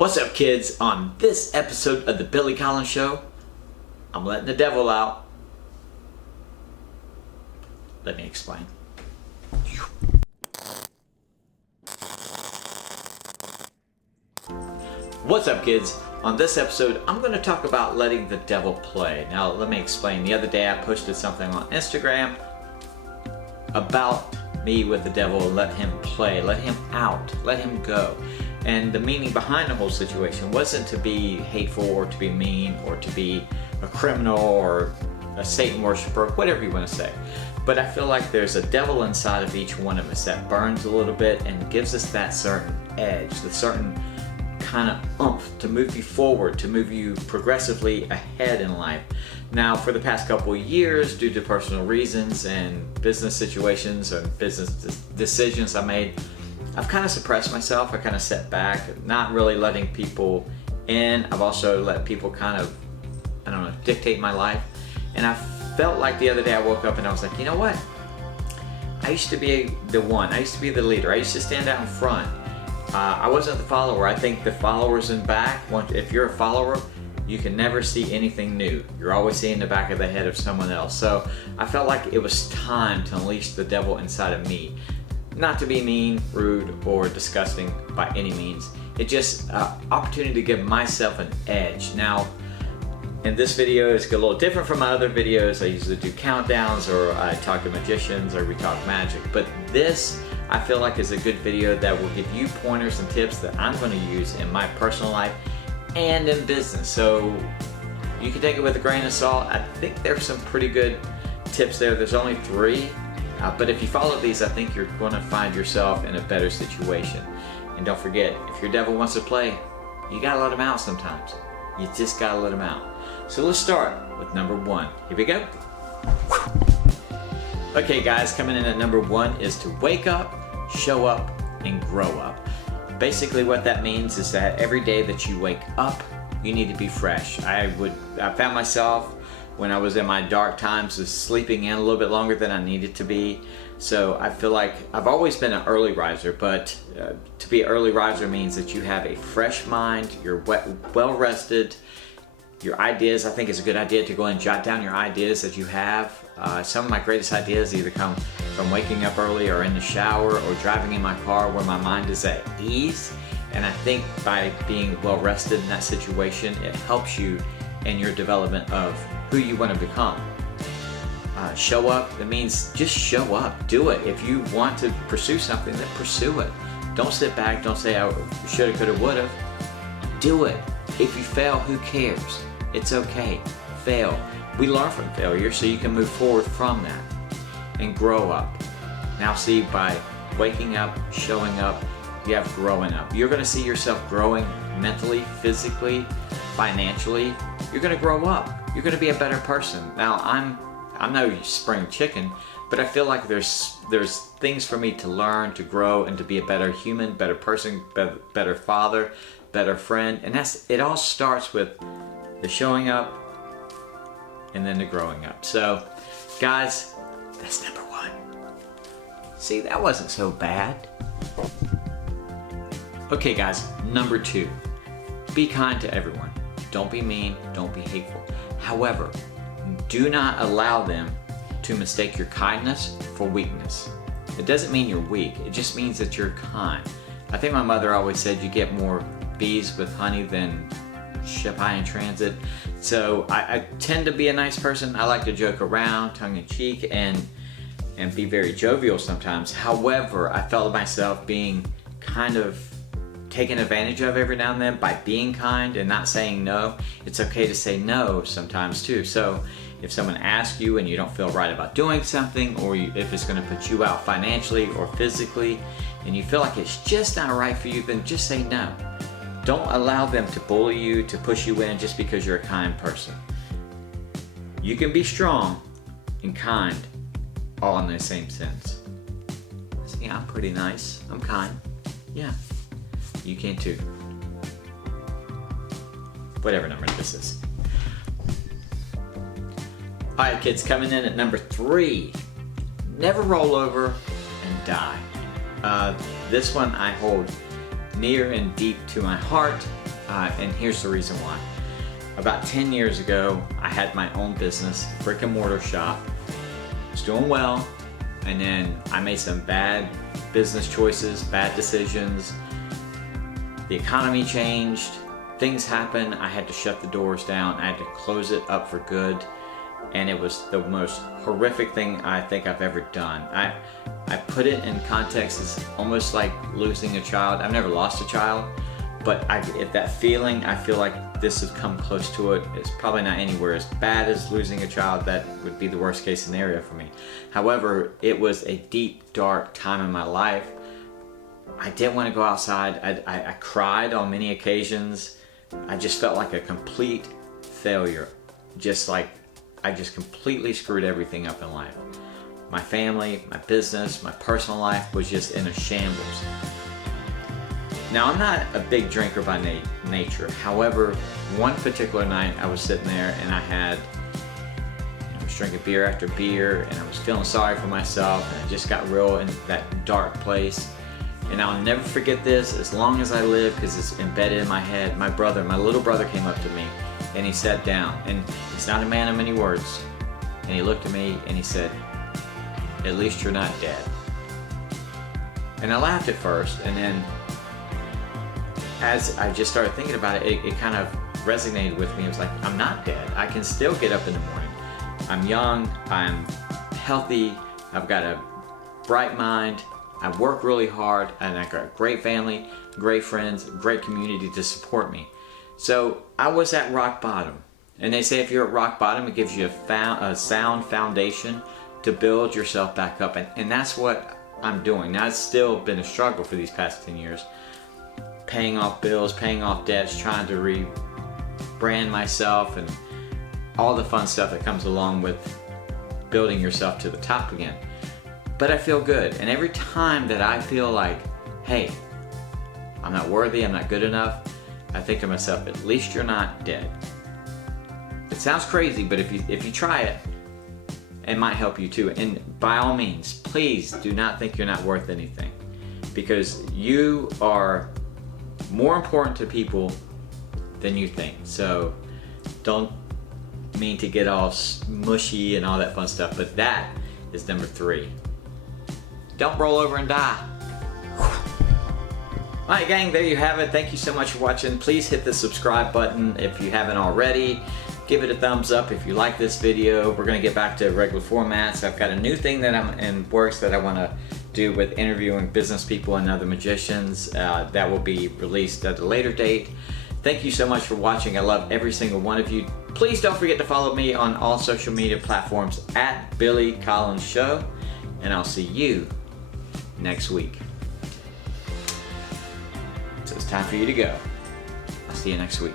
What's up, kids? On this episode of the Billy Collins Show, I'm letting the devil out. Let me explain. What's up, kids? On this episode, I'm going to talk about letting the devil play. Now, let me explain. The other day, I posted something on Instagram about me with the devil. Let him play, let him out, let him go. And the meaning behind the whole situation wasn't to be hateful or to be mean or to be a criminal or a Satan worshiper, whatever you want to say. But I feel like there's a devil inside of each one of us that burns a little bit and gives us that certain edge, the certain kind of oomph to move you forward, to move you progressively ahead in life. Now, for the past couple of years, due to personal reasons and business situations and business decisions I made, I've kind of suppressed myself. I kind of set back, not really letting people in. I've also let people kind of, dictate my life. And I felt like the other day I woke up and I was like, you know what? I used to be the one. I used to be the leader. I used to stand out in front. I wasn't the follower. I think the followers in back, if you're a follower, you can never see anything new. You're always seeing the back of the head of someone else. So I felt like it was time to unleash the devil inside of me. Not to be mean, rude, or disgusting by any means. It's just an opportunity to give myself an edge. Now, in this video, it's a little different from my other videos. I usually do countdowns, or I talk to magicians, or we talk magic. But this, I feel like, is a good video that will give you pointers and tips that I'm going to use in my personal life and in business. So you can take it with a grain of salt. I think there's some pretty good tips there. There's only 3. But if you follow these, I think you're going to find yourself in a better situation. And don't forget, if your devil wants to play, you got to let him out sometimes. You just got to let him out. So let's start with number 1. Here we go. Okay, guys, coming in at number 1 is to wake up, show up, and grow up. Basically, what that means is that every day that you wake up, you need to be fresh. I found myself, when I was in my dark times, was sleeping in a little bit longer than I needed to be. So I feel like I've always been an early riser, but to be an early riser means that you have a fresh mind, you're well rested. Your ideas, I think it's a good idea to go and jot down your ideas that you have. Some of my greatest ideas either come from waking up early or in the shower or driving in my car where my mind is at ease. And I think by being well rested in that situation, it helps you in your development of who you want to become. Show up, that means just show up, do it. If you want to pursue something, then pursue it. Don't sit back, don't say I shoulda, coulda, woulda. Do it. If you fail, who cares? It's okay. Fail. We learn from failure so you can move forward from that and grow up. Now see, by waking up, showing up, you have growing up. You're going to see yourself growing mentally, physically, financially. You're going to grow up. You're going to be a better person. Now, I'm no spring chicken, but I feel like there's things for me to learn, to grow, and to be a better human, better person, better father, better friend. And it all starts with the showing up and then the growing up. So, guys, that's number 1. See, that wasn't so bad. Okay, guys, number 2. Be kind to everyone. Don't be mean, don't be hateful. However, do not allow them to mistake your kindness for weakness. It doesn't mean you're weak, it just means that you're kind. I think my mother always said you get more bees with honey than ship high in transit. So I tend to be a nice person. I like to joke around, tongue in cheek, and be very jovial sometimes. However, I felt myself being kind of taken advantage of every now and then by being kind and not saying no. It's okay to say no sometimes too. So if someone asks you and you don't feel right about doing something, or if it's going to put you out financially or physically, and you feel like it's just not right for you, then just say no. Don't allow them to bully you, to push you in just because you're a kind person. You can be strong and kind all in the same sense. See, I'm pretty nice. I'm kind. Yeah. You can too. Whatever number this is. Alright, kids, coming in at number 3. Never roll over and die. This one I hold near and deep to my heart. and here's the reason why. About 10 years ago, I had my own business, brick and mortar shop. I was doing well, and then I made some bad business choices, bad decisions. The economy changed, things happened, I had to shut the doors down, I had to close it up for good, and it was the most horrific thing I think I've ever done. I put it in context as almost like losing a child. I've never lost a child, but if that feeling, I feel like this has come close to it. It's probably not anywhere as bad as losing a child. That would be the worst case scenario for me. However, it was a deep, dark time in my life. I didn't want to go outside. I cried on many occasions. I just felt like a complete failure. Just like I just completely screwed everything up in life. My family, my business, my personal life was just in a shambles. Now, I'm not a big drinker by nature. However, one particular night I was sitting there and I was drinking beer after beer, and I was feeling sorry for myself, and I just got real in that dark place. And I'll never forget this as long as I live, because it's embedded in my head. My little brother came up to me and he sat down, and he's not a man of many words, and he looked at me and he said, "At least you're not dead." And I laughed at first, and then as I just started thinking about it, it kind of resonated with me. It was like, I'm not dead. I can still get up in the morning. I'm young, I'm healthy, I've got a bright mind, I work really hard, and I've got a great family, great friends, great community to support me. So I was at rock bottom. And they say if you're at rock bottom, it gives you a sound foundation to build yourself back up. And that's what I'm doing. Now, it's still been a struggle for these past 10 years. Paying off bills, paying off debts, trying to rebrand myself, and all the fun stuff that comes along with building yourself to the top again. But I feel good. And every time that I feel like, hey, I'm not worthy, I'm not good enough, I think to myself, at least you're not dead. It sounds crazy, but if you try it, it might help you too. And by all means, please do not think you're not worth anything, because you are more important to people than you think. So don't mean to get all mushy and all that fun stuff, but that is number 3. Don't roll over and die. Alright gang, there you have it. Thank you so much for watching. Please hit the subscribe button if you haven't already. Give it a thumbs up if you like this video. We're going to get back to regular formats. I've got a new thing that I'm in works that I want to do with interviewing business people and other magicians. That will be released at a later date. Thank you so much for watching. I love every single one of you. Please don't forget to follow me on all social media platforms at Billy Collins Show. And I'll see you next week. So it's time for you to go. I'll see you next week.